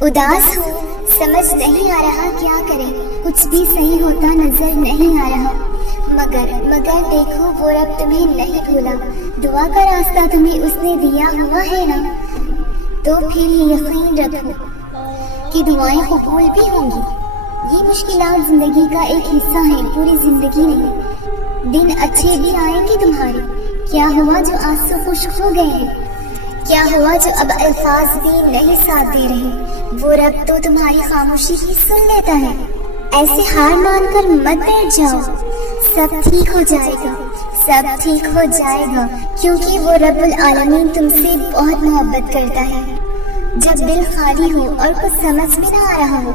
اداس ہوں، سمجھ نہیں آ رہا کیا کریں، کچھ بھی صحیح ہوتا نظر نہیں آ رہا، مگر دیکھو وہ رب تمہیں نہیں بھولا، دعا کا راستہ تمہیں اس نے دیا ہوا ہے نا، تو پھر یقین رکھو کہ دعائیں قبول بھی ہوں گی۔ یہ مشکلات زندگی کا ایک حصہ ہیں، پوری زندگی نہیں۔ دن اچھے بھی آئیں گے تمہارے، کیا ہوا جو آج سے خشک ہو گئے ہیں، کیا ہوا جو اب الفاظ بھی نہیں ساتھ دے رہے، وہ رب تو تمہاری خاموشی ہی سن لیتا ہے۔ ایسے ہار مان کر مت بیٹھ جاؤ، سب ٹھیک ہو جائے گا، سب ٹھیک ہو جائے گا، کیونکہ وہ رب العالمین تم سے بہت محبت کرتا ہے۔ جب دل خالی ہو اور کچھ سمجھ بھی نہ آ رہا ہو،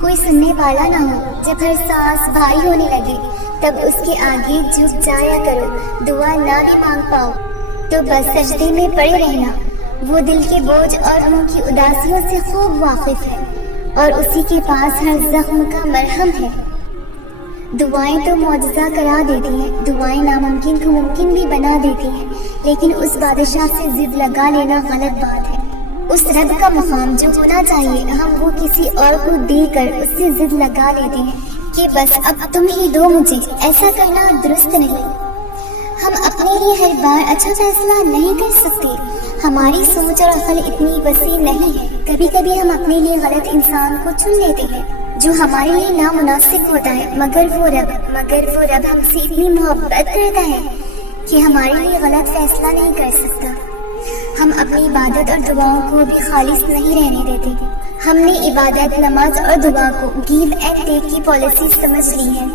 کوئی سننے والا نہ ہو، جب ہر سانس بھاری ہونے لگے، تب اس کے آگے جھک جایا کرو۔ دعا نہ بھی مانگ پاؤ تو بس سجدے میں پڑے رہنا، وہ دل کے بوجھ اور روح کی اداسیوں سے خوب واقف ہے، اور اسی کے پاس ہر زخم کا مرہم ہے۔ دعائیں تو معجزہ کرا دیتی ہیں، دعائیں ناممکن کو ممکن بھی بنا دیتی ہیں، لیکن اس بادشاہ سے ضد لگا لینا غلط بات ہے۔ اس رب کا مقام جو ہونا چاہیے، ہم وہ کسی اور کو دے کر اس سے ضد لگا لیتے ہیں کہ بس اب تم ہی دو مجھے۔ ایسا کرنا درست نہیں۔ ہم اپنے لیے ہر بار اچھا فیصلہ نہیں کر سکتے، ہماری سوچ اور عقل اتنی وسیع نہیں ہے۔ کبھی کبھی ہم اپنے لیے غلط انسان کو چن لیتے ہیں جو ہمارے لیے نامناسب ہوتا ہے، مگر وہ رب ہم سے اتنی محبت کرتا ہے کہ ہمارے لیے غلط فیصلہ نہیں کر سکتا۔ ہم اپنی عبادت اور دعاؤں کو بھی خالص نہیں رہنے دیتے۔ ہم نے عبادت، نماز اور دعا کو گیو اینڈ ٹیک کی پالیسی سمجھ لی ہے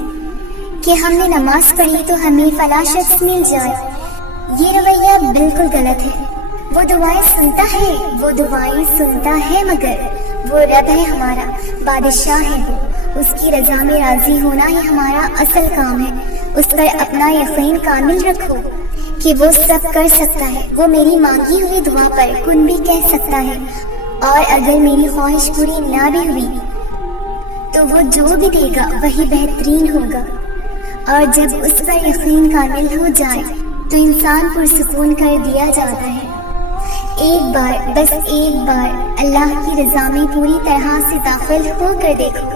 کہ ہم نے نماز پڑھی تو ہمیں فلاں شخص مل جائے۔ یہ رویہ بالکل غلط ہے۔ وہ دعائیں سنتا ہے، مگر وہ رب ہے ہمارا، بادشاہ ہے وہ، اس کی رضا میں راضی ہونا ہی ہمارا اصل کام ہے۔ اس پر اپنا یقین کامل رکھو کہ وہ سب کر سکتا ہے، وہ میری مانگی ہوئی دعا پر کن بھی کہہ سکتا ہے، اور اگر میری خواہش پوری نہ بھی ہوئی تو وہ جو بھی دے گا وہی بہترین ہوگا۔ اور جب اس پر یقین کامل ہو جائے تو انسان پرسکون کر دیا جاتا ہے۔ بس ایک بار اللہ کی رضا میں پوری طرح سے داخل ہو کر دیکھو،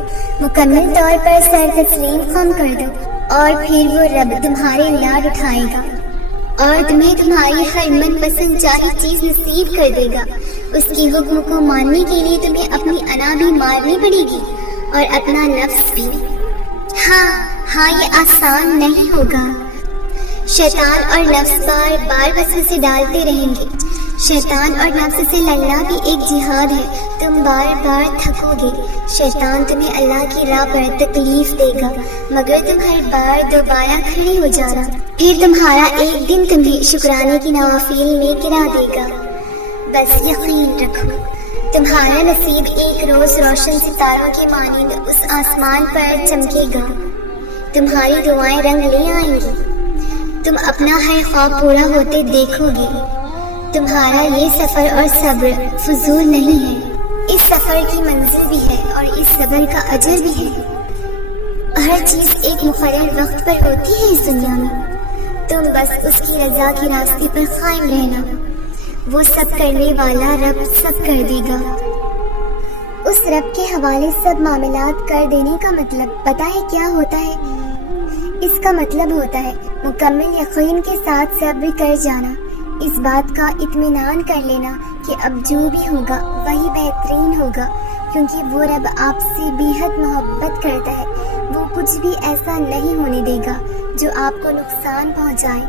مکمل طور پر سر تسلیم خم کر دو، اور پھر وہ رب تمہارے لاڈ اٹھائے گا اور تمہیں تمہاری ہر من پسند چاہی چیز نصیب کر دے گا۔ اس کی حکم کو ماننے کے لیے تمہیں اپنی انا بھی مارنی پڑے گی اور اپنا نفس بھی۔ ہاں یہ آسان نہیں ہوگا۔ شیطان اور نفس بار بار وسوسے ڈالتے رہیں گے۔ شیطان اور نفس سے لڑنا بھی ایک جہاد ہے، تم بار بار تھکو گے۔ شیطان تمہیں اللہ کی راہ پر تکلیف دے گا، مگر تم ہر بار دوبارہ کھڑے ہو جانا، پھر تمہارا ایک دن تمہیں شکرانے کی نوافل میں گرا دے گا۔ بس یقین رکھو، تمہارا نصیب ایک روز روشن ستاروں کے مانند اس آسمان پر چمکے گا۔ تمہاری دعائیں رنگ لے آئیں گی، تم اپنا ہر خواب پورا ہوتے دیکھو گے۔ تمہارا یہ سفر اور صبر فضول نہیں ہے، اس سفر کی منزل بھی ہے اور اس صبر کا اجر بھی ہے۔ ہر چیز ایک مقرر وقت پر ہوتی ہے اس دنیا میں، تم بس اس کی رضا کے راستے پر قائم رہنا، وہ سب کرنے والا رب سب کر دے گا۔ اس رب کے حوالے سب معاملات کر دینے کا مطلب پتہ ہے کیا ہوتا ہے؟ اس کا مطلب ہوتا ہے مکمل یقین کے ساتھ صبر کر جانا، اس بات کا اطمینان کر لینا کہ اب جو بھی ہوگا وہی بہترین ہوگا، کیونکہ وہ رب آپ سے بے حد محبت کرتا ہے۔ وہ کچھ بھی ایسا نہیں ہونے دے گا جو آپ کو نقصان پہنچائے،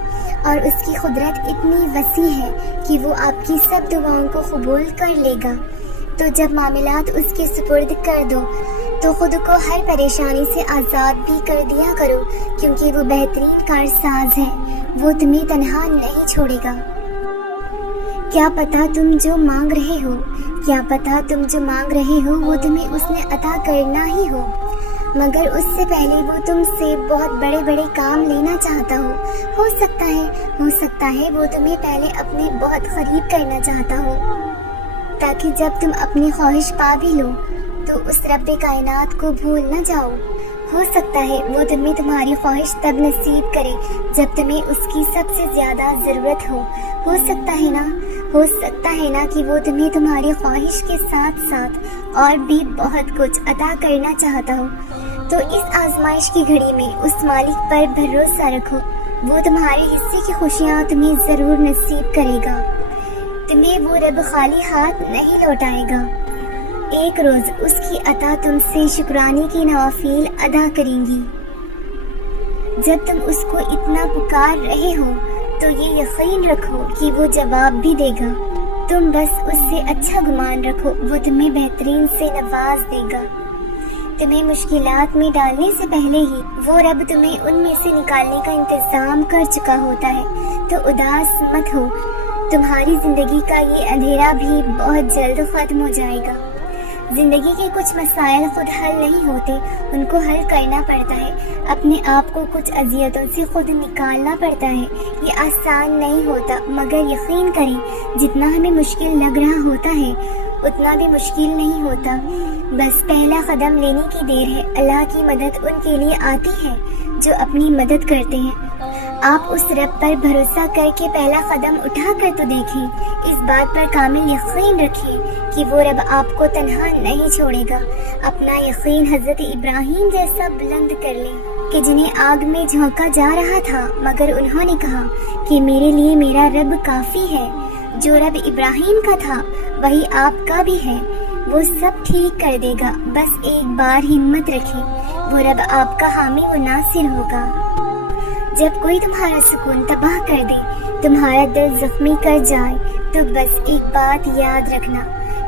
اور اس کی قدرت اتنی وسیع ہے کہ وہ آپ کی سب دعاؤں کو قبول کر لے گا۔ تو جب معاملات اس کے سپرد کر دو تو خود کو ہر پریشانی سے آزاد بھی کر دیا کرو، کیونکہ وہ بہترین کارساز ہے، وہ تمہیں تنہا نہیں چھوڑے گا۔ کیا پتا تم جو مانگ رہے ہو وہ تمہیں اس نے عطا کرنا ہی ہو، مگر اس سے پہلے وہ تم سے بہت بڑے بڑے کام لینا چاہتا ہو سکتا ہے وہ تمہیں پہلے اپنے بہت قریب کرنا چاہتا ہو، تاکہ جب تم اپنی خواہش پا بھی لو تو اس رب کائنات کو بھول نہ جاؤ۔ ہو سکتا ہے وہ تمہیں تمہاری خواہش تب نصیب کرے جب تمہیں اس کی سب سے زیادہ ضرورت ہو۔ ہو سکتا ہے نا کہ وہ تمہیں تمہاری خواہش کے ساتھ ساتھ اور بھی بہت کچھ عطا کرنا چاہتا ہو، تو اس آزمائش کی گھڑی میں اس مالک پر بھروسہ رکھو، وہ تمہارے حصے کی خوشیاں تمہیں ضرور نصیب کرے گا، تمہیں وہ رب خالی ہاتھ نہیں لوٹائے گا۔ ایک روز اس کی عطا تم سے شکرانے کی نوافل ادا کریں گی۔ جب تم اس کو اتنا پکار رہے ہو تو یہ یقین رکھو کہ وہ جواب بھی دے گا، تم بس اس سے اچھا گمان رکھو، وہ تمہیں بہترین سے نواز دے گا۔ تمہیں مشکلات میں ڈالنے سے پہلے ہی وہ رب تمہیں ان میں سے نکالنے کا انتظام کر چکا ہوتا ہے، تو اداس مت ہو، تمہاری زندگی کا یہ اندھیرا بھی بہت جلد ختم ہو جائے گا۔ زندگی کے کچھ مسائل خود حل نہیں ہوتے، ان کو حل کرنا پڑتا ہے، اپنے آپ کو کچھ اذیتوں سے خود نکالنا پڑتا ہے۔ یہ آسان نہیں ہوتا، مگر یقین کریں جتنا ہمیں مشکل لگ رہا ہوتا ہے اتنا بھی مشکل نہیں ہوتا، بس پہلا قدم لینے کی دیر ہے۔ اللہ کی مدد ان کے لیے آتی ہے جو اپنی مدد کرتے ہیں۔ آپ اس رب پر بھروسہ کر کے پہلا قدم اٹھا کر تو دیکھیں، اس بات پر کامل یقین رکھیں کہ وہ رب آپ کو تنہا نہیں چھوڑے گا۔ اپنا یقین حضرت ابراہیم جیسا بلند کر لیں کہ جنہیں آگ میں جھونکا جا رہا تھا مگر انہوں نے کہا کہ میرے لیے میرا رب کافی ہے۔ جو رب ابراہیم کا تھا وہی آپ کا بھی ہے، وہ سب ٹھیک کر دے گا، بس ایک بار ہمت رکھیں، وہ رب آپ کا حامی و ناصر ہوگا۔ جب کوئی تمہارا سکون تباہ کر دے، تمہارا دل زخمی کر جائے، تو بس ایک بات یاد رکھنا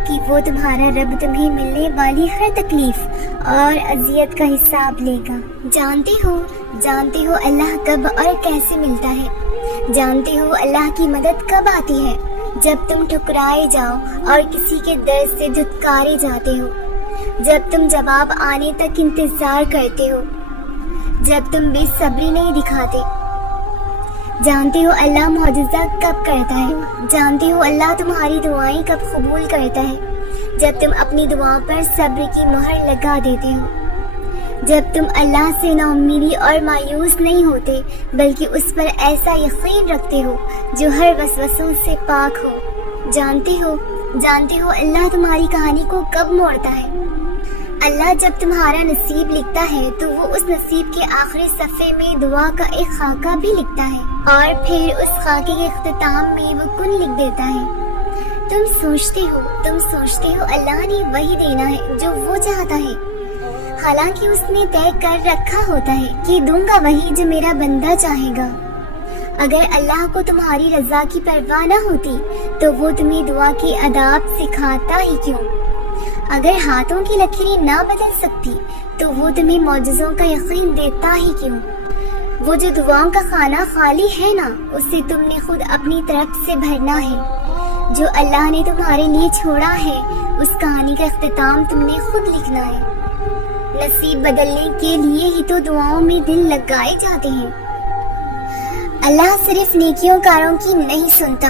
کہ وہ تمہارا رب تمہیں ملنے والی ہر تکلیف اور اذیت کا حساب لے گا۔ جانتے ہو اللہ کب اور کیسے ملتا ہے، جانتے ہو اللہ کی مدد کب آتی ہے، جب تم ٹھکرائے جاؤ اور کسی کے درد سے دھتکارے جاتے ہو، جب تم جواب آنے تک انتظار کرتے ہو، جب تم بے صبری نہیں دکھاتے۔ جانتے ہو اللہ معجزہ کب کرتا ہے، جانتے ہو اللہ تمہاری دعائیں کب قبول کرتا ہے، جب تم اپنی دعاؤں پر صبر کی مہر لگا دیتے ہو، جب تم اللہ سے نا امیدی اور مایوس نہیں ہوتے بلکہ اس پر ایسا یقین رکھتے ہو جو ہر وسوسوں سے پاک ہو۔ جانتے ہو اللہ تمہاری کہانی کو کب موڑتا ہے۔ اللہ جب تمہارا نصیب لکھتا ہے تو وہ اس نصیب کے آخری صفحے میں دعا کا ایک خاکہ بھی لکھتا ہے، اور پھر اس خاکے کے اختتام میں وہ کن لکھ دیتا ہے۔ تم سوچتے ہو اللہ نے وہی دینا ہے جو وہ چاہتا ہے، حالانکہ اس نے طے کر رکھا ہوتا ہے کہ دوں گا وہی جو میرا بندہ چاہے گا۔ اگر اللہ کو تمہاری رضا کی پرواہ نہ ہوتی تو وہ تمہیں دعا کے آداب سکھاتا ہی کیوں؟ اگر ہاتھوں کی لکیریں نہ بدل سکتی تو وہ تمہیں معجزوں کا یقین دیتا ہی کیوں؟ وہ جو دعاؤں کا خانہ خالی ہے نا، اسے تم نے خود اپنی طرف سے بھرنا ہے۔ جو اللہ نے تمہارے لیے چھوڑا ہے اس کہانی کا اختتام تم نے خود لکھنا ہے۔ نصیب بدلنے کے لیے ہی تو دعاؤں میں دل لگائے جاتے ہیں۔ اللہ صرف نیکیوں کاروں کی نہیں سنتا،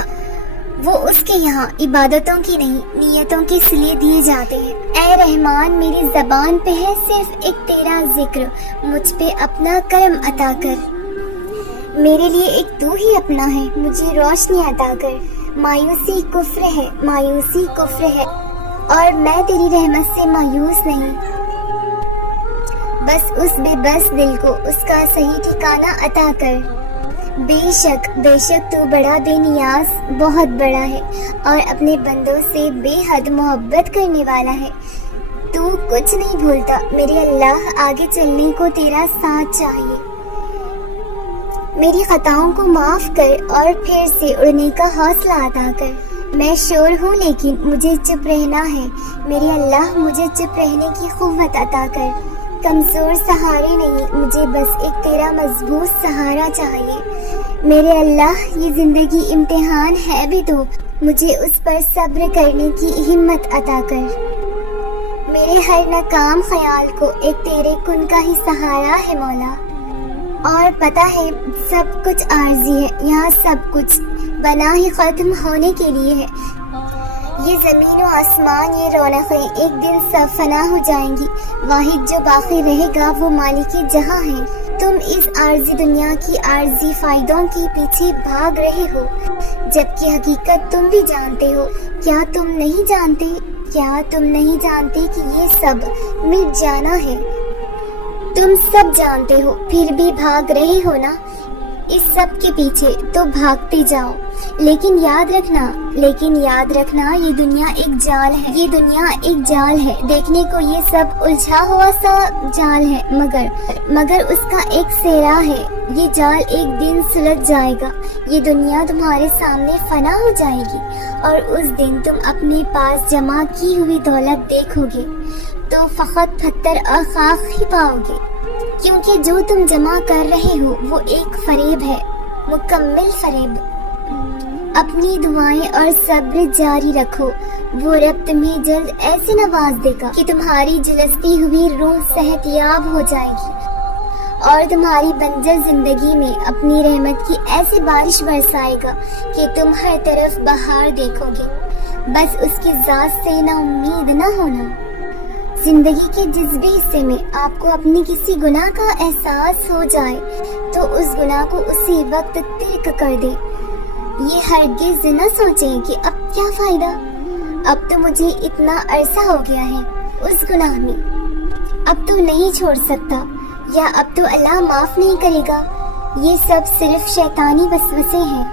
وہ اس کے یہاں عبادتوں کی نہیں نیتوں کے صلے دیے جاتے ہیں۔ اے رحمان میری زبان پہ ہے صرف ایک تیرا ذکر، مجھ پہ اپنا کرم عطا کر۔ میرے لیے ایک تو ہی اپنا ہے، مجھے روشنی عطا کر۔ مایوسی کفر ہے اور میں تیری رحمت سے مایوس نہیں۔ بس اس بے بس دل کو اس کا صحیح ٹھکانہ عطا کر۔ بے شک تو بڑا بے نیاز بہت بڑا ہے اور اپنے بندوں سے بے حد محبت کرنے والا ہے۔ تو کچھ نہیں بھولتا میرے اللہ، آگے چلنے کو تیرا ساتھ چاہیے۔ میری خطاؤں کو معاف کر اور پھر سے اڑنے کا حوصلہ عطا کر۔ میں شور ہوں لیکن مجھے چپ رہنا ہے، میرے اللہ مجھے چپ رہنے کی قوت عطا کر۔ کمزور سہارے نہیں، مجھے بس ایک تیرا مضبوط سہارا چاہیے۔ میرے اللہ یہ زندگی امتحان ہے بھی تو مجھے اس پر صبر کرنے کی ہمت عطا کر۔ میرے ہر ناکام خیال کو ایک تیرے کن کا ہی سہارا ہے مولا، اور پتہ ہے سب کچھ عارضی ہے، یہاں سب کچھ بنا ہی ختم ہونے کے لیے ہے۔ یہ زمین و آسمان، یہ رونقیں ایک دن سب فنا ہو جائیں گی، واحد جو باقی رہے گا وہ مالک جہاں ہے۔ تم اس عارضی دنیا کی عارضی فائدوں کے پیچھے بھاگ رہے ہو، جبکہ حقیقت تم بھی جانتے ہو۔ کیا تم نہیں جانتے کیا تم نہیں جانتے کہ یہ سب مٹ جانا ہے؟ تم سب جانتے ہو پھر بھی بھاگ رہے ہو نا اس سب کے پیچھے، تو بھاگتے جاؤ، لیکن یاد رکھنا یہ دنیا ایک جال ہے، دیکھنے کو یہ سب الجھا ہوا سا جال ہے، مگر اس کا ایک سہرا ہے، یہ جال ایک دن سلجھ جائے گا، یہ دنیا تمہارے سامنے فنا ہو جائے گی، اور اس دن تم اپنے پاس جمع کی ہوئی دولت دیکھو گے تو فقط پتھر اور خاک ہی پاؤ گے، کیونکہ جو تم جمع کر رہے ہو وہ ایک فریب ہے، مکمل فریب۔ اپنی دعائیں اور صبر جاری رکھو، وہ رب تمہیں جلد ایسے نواز دے گا کہ تمہاری جلستی ہوئی روح صحت یاب ہو جائے گی، اور تمہاری بنجر زندگی میں اپنی رحمت کی ایسی بارش برسائے گا کہ تم ہر طرف بہار دیکھو گے۔ بس اس کی ذات سے نا امید نہ ہونا۔ زندگی کے جس بھی حصے میں آپ کو اپنی کسی گناہ کا احساس ہو جائے تو اس گناہ کو اسی وقت ترک کر دیں۔ یہ ہرگز نہ سوچیں کہ اب کیا فائدہ، اب تو مجھے اتنا عرصہ ہو گیا ہے اس گناہ میں، اب تو نہیں چھوڑ سکتا، یا اب تو اللہ معاف نہیں کرے گا۔ یہ سب صرف شیطانی وسوسے ہیں۔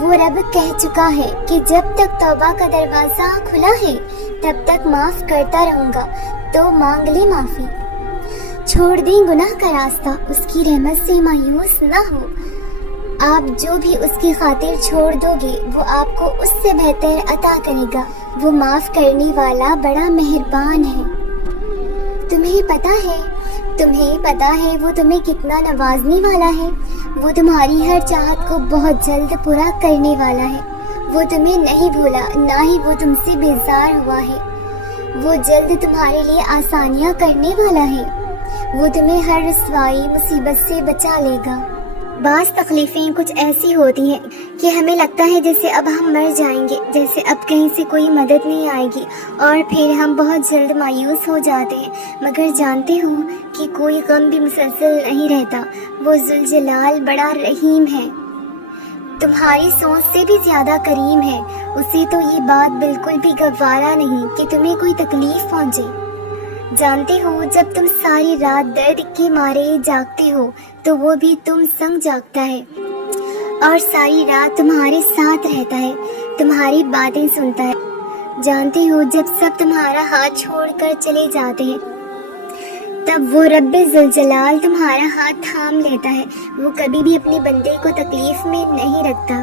وہ رب کہہ چکا ہے کہ جب تک توبہ کا دروازہ کھلا ہے تب تک معاف کرتا رہوں گا، تو مانگ لے معافی۔ چھوڑ دیں گناہ کا راستہ، اس کی رحمت سے مایوس نہ ہو۔ آپ جو بھی اس کی خاطر چھوڑ دو گے وہ آپ کو اس سے بہتر عطا کرے گا۔ وہ معاف کرنے والا بڑا مہربان ہے۔ تمہیں پتا ہے وہ تمہیں کتنا نوازنے والا ہے۔ وہ تمہاری ہر چاہت کو بہت جلد پورا کرنے والا ہے۔ وہ تمہیں نہیں بھولا، نہ ہی وہ تم سے بیزار ہوا ہے۔ وہ جلد تمہارے لیے آسانیاں کرنے والا ہے۔ وہ تمہیں ہر رسوائی مصیبت سے بچا لے گا۔ بعض تکلیفیں کچھ ایسی ہوتی ہیں کہ ہمیں لگتا ہے جیسے اب ہم مر جائیں گے، جیسے اب کہیں سے کوئی مدد نہیں آئے گی، اور پھر ہم بہت جلد مایوس ہو جاتے ہیں۔ مگر جانتے ہو کہ کوئی غم بھی مسلسل نہیں رہتا، وہ ذوالجلال بڑا رحیم ہے، تمہاری سوچ سے بھی زیادہ کریم ہے۔ اسے تو یہ بات بالکل بھی گوارا نہیں کہ تمہیں کوئی تکلیف پہنچے۔ جانتے ہو جب تم ساری رات درد کے مارے جاگتے ہو تو وہ بھی تم سنگ جاگتا ہے، اور ساری رات تمہارے ساتھ رہتا ہے، تمہاری باتیں سنتا ہے۔ جانتے ہو جب سب تمہارا ہاتھ چھوڑ کر چلے جاتے ہیں تب وہ رب ذوالجلال تمہارا ہاتھ تھام لیتا ہے۔ وہ کبھی بھی اپنے بندے کو تکلیف میں نہیں رکھتا۔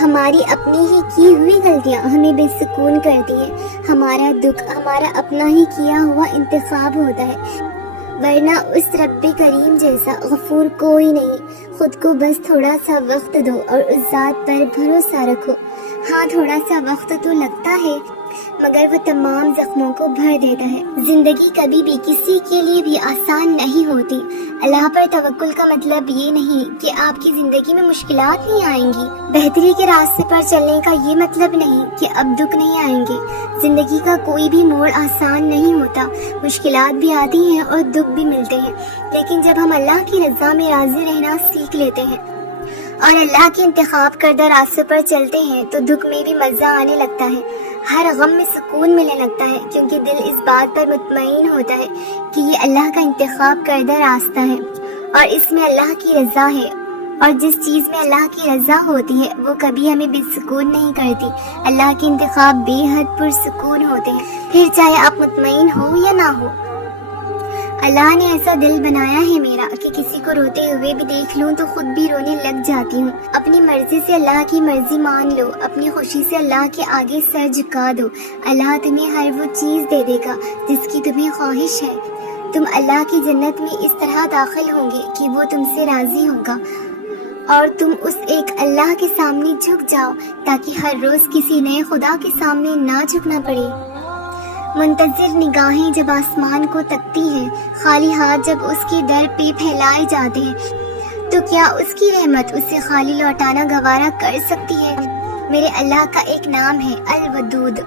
ہماری اپنی ہی کی ہوئی غلطیاں ہمیں بے سکون کرتی ہیں۔ ہمارا دکھ ہمارا اپنا ہی کیا ہوا انتخاب ہوتا ہے، ورنہ اس رب کریم جیسا غفور کوئی نہیں۔ خود کو بس تھوڑا سا وقت دو اور اس ذات پر بھروسہ رکھو۔ ہاں تھوڑا سا وقت تو لگتا ہے مگر وہ تمام زخموں کو بھر دیتا ہے۔ زندگی کبھی بھی کسی کے لیے بھی آسان نہیں ہوتی۔ اللہ پر توکل کا مطلب یہ نہیں کہ آپ کی زندگی میں مشکلات نہیں آئیں گی۔ بہتری کے راستے پر چلنے کا یہ مطلب نہیں کہ اب دکھ نہیں آئیں گے۔ زندگی کا کوئی بھی موڑ آسان نہیں ہوتا، مشکلات بھی آتی ہیں اور دکھ بھی ملتے ہیں، لیکن جب ہم اللہ کی رضا میں راضی رہنا سیکھ لیتے ہیں اور اللہ کے انتخاب کردہ راستے پر چلتے ہیں تو دکھ میں بھی مزہ آنے لگتا ہے، ہر غم میں سکون ملنے لگتا ہے، کیونکہ دل اس بات پر مطمئن ہوتا ہے کہ یہ اللہ کا انتخاب کردہ راستہ ہے اور اس میں اللہ کی رضا ہے، اور جس چیز میں اللہ کی رضا ہوتی ہے وہ کبھی ہمیں بے سکون نہیں کرتی۔ اللہ کے انتخاب بے حد پرسکون ہوتے ہیں، پھر چاہے آپ مطمئن ہو یا نہ ہو۔ اللہ نے ایسا دل بنایا ہے میرا کہ کسی کو روتے ہوئے بھی دیکھ لوں تو خود بھی رونے لگ جاتی ہوں۔ اپنی مرضی سے اللہ کی مرضی مان لو، اپنی خوشی سے اللہ کے آگے سر جھکا دو۔ اللہ تمہیں ہر وہ چیز دے دے گا جس کی تمہیں خواہش ہے۔ تم اللہ کی جنت میں اس طرح داخل ہوں گے کہ وہ تم سے راضی ہوگا، اور تم اس ایک اللہ کے سامنے جھک جاؤ تاکہ ہر روز کسی نئے خدا کے سامنے نہ جھکنا پڑے۔ منتظر نگاہیں جب آسمان کو تکتی ہیں، خالی ہاتھ جب اس کے در پہ پھیلائے جاتے ہیں، تو کیا اس کی رحمت اسے خالی لوٹانا گوارا کر سکتی ہے؟ میرے اللہ کا ایک نام ہے الودود،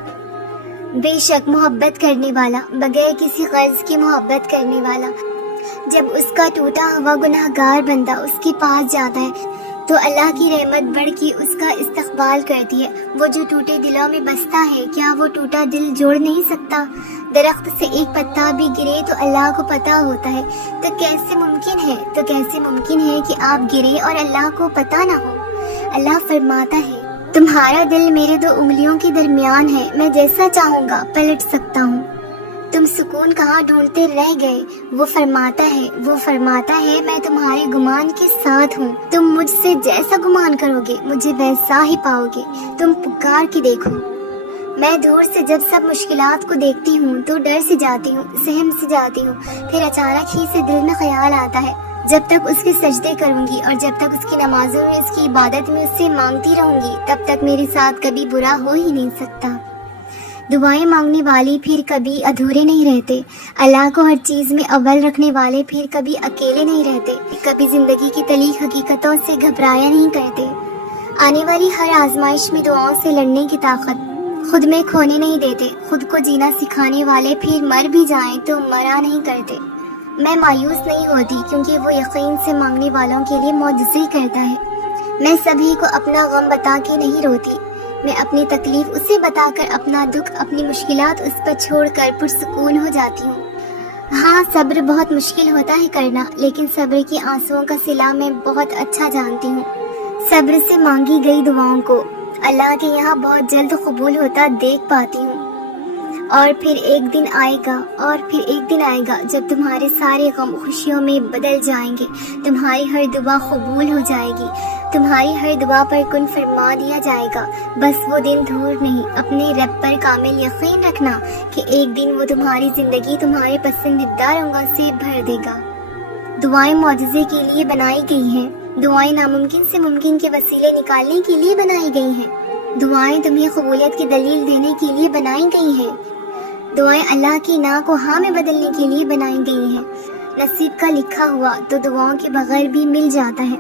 بے شک محبت کرنے والا، بغیر کسی غرض کی محبت کرنے والا۔ جب اس کا ٹوٹا ہوا گناہگار بندہ اس کے پاس جاتا ہے تو اللہ کی رحمت بڑھ کے اس کا استقبال کرتی ہے۔ وہ جو ٹوٹے دلوں میں بستا ہے، کیا وہ ٹوٹا دل جوڑ نہیں سکتا؟ درخت سے ایک پتا بھی گرے تو اللہ کو پتہ ہوتا ہے، تو کیسے ممکن ہے کہ آپ گرے اور اللہ کو پتہ نہ ہو؟ اللہ فرماتا ہے، تمہارا دل میرے 2 انگلیوں کے درمیان ہے، میں جیسا چاہوں گا پلٹ سکتا ہوں۔ تم سکون کہاں ڈھونڈتے رہ گئے؟ وہ فرماتا ہے میں تمہارے گمان کے ساتھ ہوں، تم مجھ سے جیسا گمان کرو گے مجھے ویسا ہی پاؤ گے، تم پکار کے دیکھو۔ میں دور سے جب سب مشکلات کو دیکھتی ہوں تو ڈر سے جاتی ہوں، سہم سے جاتی ہوں، پھر اچانک ہی سے دل میں خیال آتا ہے، جب تک اس کے سجدے کروں گی اور جب تک اس کی نمازوں میں، اس کی عبادت میں اس سے مانگتی رہوں گی، تب تک میرے ساتھ کبھی برا ہو ہی نہیں سکتا۔ دعائیں مانگنے والے پھر کبھی ادھورے نہیں رہتے، اللہ کو ہر چیز میں اول رکھنے والے پھر کبھی اکیلے نہیں رہتے، کبھی زندگی کی تلخ حقیقتوں سے گھبرایا نہیں کرتے۔ آنے والی ہر آزمائش میں دعاؤں سے لڑنے کی طاقت خود میں کھونے نہیں دیتے۔ خود کو جینا سکھانے والے پھر مر بھی جائیں تو مرا نہیں کرتے۔ میں مایوس نہیں ہوتی کیونکہ وہ یقین سے مانگنے والوں کے لیے معجزے کرتا ہے۔ میں سبھی کو اپنا غم بتا کے نہیں روتی، میں اپنی تکلیف اسے بتا کر، اپنا دکھ، اپنی مشکلات اس پر چھوڑ کر پرسکون ہو جاتی ہوں۔ ہاں، صبر بہت مشکل ہوتا ہے کرنا، لیکن صبر کے آنسوؤں کا صلہ میں بہت اچھا جانتی ہوں۔ صبر سے مانگی گئی دعاؤں کو اللہ کے یہاں بہت جلد قبول ہوتا دیکھ پاتی ہوں۔ اور پھر ایک دن آئے گا جب تمہارے سارے غم خوشیوں میں بدل جائیں گے، تمہاری ہر دعا قبول ہو جائے گی، تمہاری ہر دعا پر کن فرما دیا جائے گا۔ بس وہ دن دور نہیں، اپنے رب پر کامل یقین رکھنا کہ ایک دن وہ تمہاری زندگی تمہارے پسندیدہ رنگوں سے بھر دے گا۔ دعائیں معجزے کے لیے بنائی گئی ہیں، دعائیں ناممکن سے ممکن کے وسیلے نکالنے کے لیے بنائی گئی ہیں، دعائیں تمہیں قبولیت کی دلیل دینے کے لیے بنائی گئی ہیں، دعائیں اللہ کی نا کو ہاں میں بدلنے کے لیے بنائی گئی ہیں۔ نصیب کا لکھا ہوا تو دعاؤں کے بغیر بھی مل جاتا ہے۔